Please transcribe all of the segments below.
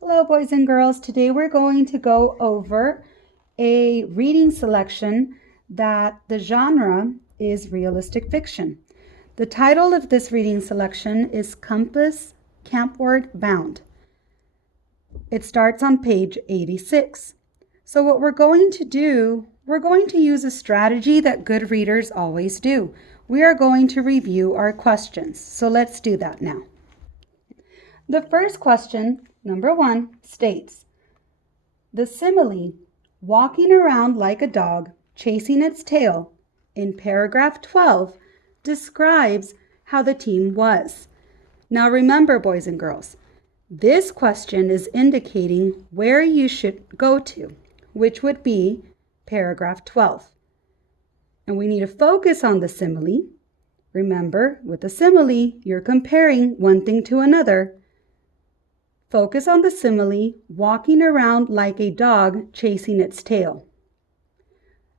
Hello, boys and girls. Today we're going to go over a reading selection that the genre is realistic fiction. The title of this reading selection is Compass Campward Bound. It starts on page 86. So what we're going to do, we're going to use a strategy that good readers always do. We are going to review our questions. So let's do that now. The first question, number 1, states, the simile, walking around like a dog, chasing its tail, in paragraph 12, describes how the team was. Now remember, boys and girls, this question is indicating where you should go to, which would be paragraph 12. And we need to focus on the simile. Remember, with the simile, you're comparing one thing to another. Focus on the simile, walking around like a dog chasing its tail.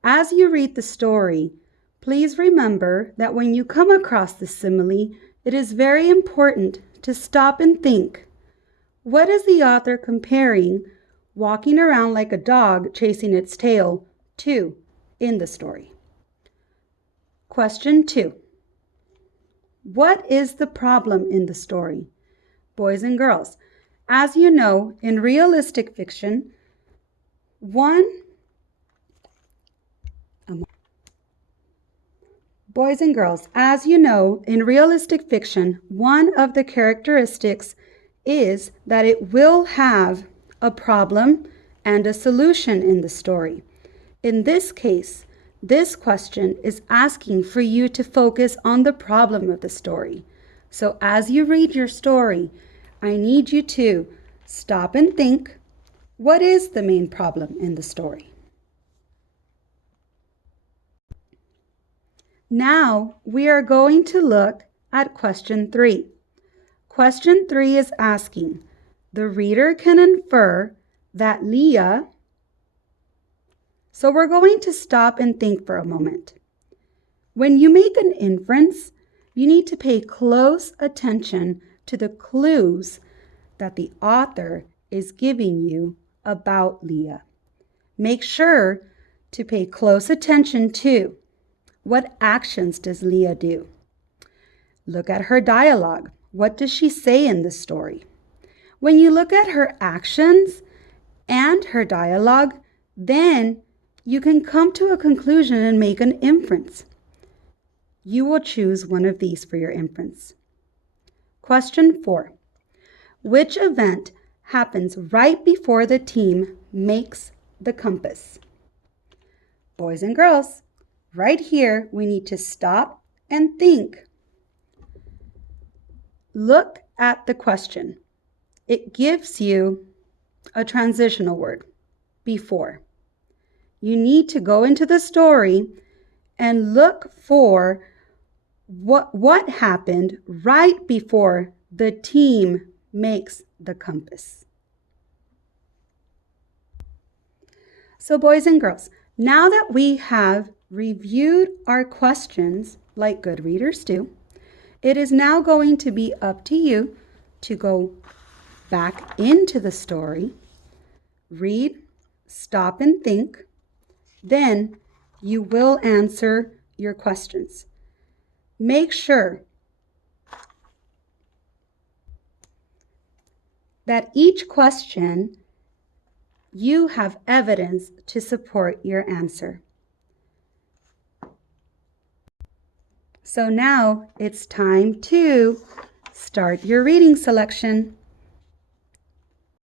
As you read the story, please remember that when you come across the simile, it is very important to stop and think, what is the author comparing walking around like a dog chasing its tail to in the story? Question 2. What is the problem in the story? Boys and girls, as you know, in realistic fiction, one of the characteristics is that it will have a problem and a solution in the story. In this case, this question is asking for you to focus on the problem of the story. So as you read your story, I need you to stop and think, what is the main problem in the story? Now we are going to look at question 3. Question 3 is asking, the reader can infer that Leah. So we're going to stop and think for a moment. When you make an inference, you need to pay close attention to the clues that the author is giving you about Leah. Make sure to pay close attention to what actions does Leah do. Look at her dialogue. What does she say in the story? When you look at her actions and her dialogue, then you can come to a conclusion and make an inference. You will choose one of these for your inference. Question 4. Which event happens right before the team makes the compass? Boys and girls, right here we need to stop and think. Look at the question. It gives you a transitional word, before. You need to go into the story and look for what happened right before the team makes the compass. So boys and girls, now that we have reviewed our questions like good readers do, it is now going to be up to you to go back into the story, read, stop and think, then you will answer your questions. Make sure that each question you have evidence to support your answer. So now it's time to start your reading selection.